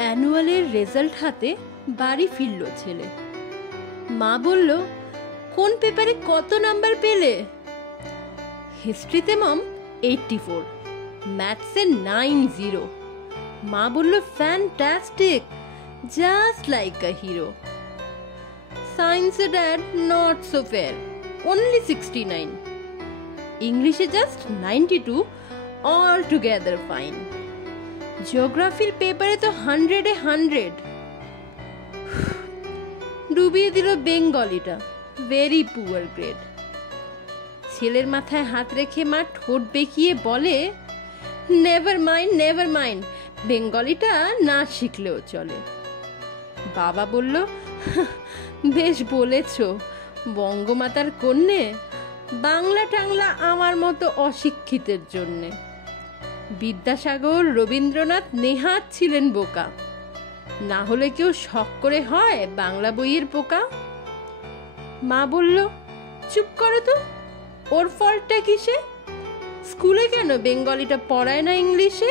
অ্যানুয়ালের result হাতে বাড়ি ফিরল ছেলে। মা বলল, কোন পেপারে কত নাম্বার পেলে? হিস্ট্রিতে মম 84, ম্যাথসে 90। মা বলল, fantastic, just like a hero. সায়েন্সে dad not so fair, only 69। ইংলিশে জাস্ট 92, অল টুগেদার ফাইন। জিওগ্রাফির পেপারে তো 100-এ 100। ডুবিয়ে দিল বেঙ্গলিটা, ভেরি পুয়ার গ্রেড। ছেলের মাথায় হাত রেখে মা ঠোঁট বেঁকিয়ে বলে, নেভার মাইন্ড, নেভার মাইন্ড, বেঙ্গলিটা না শিখলেও চলে। বাবা বলল, বেশ বলেছ, বঙ্গমাতার কন্যে, বাংলা টাংলা আমার মতো অশিক্ষিতের জন্যে। বিদ্যাসাগর, রবীন্দ্রনাথ নেহাত ছিলেন বোকা, না হলে কেউ শখ করে হয় বাংলা বইয়ের পোকা। মা বলল, চুপ করো তো, ওর ফল্টটা কিসে? স্কুলে কেন বেঙ্গলিটা পড়ায় না ইংলিশে?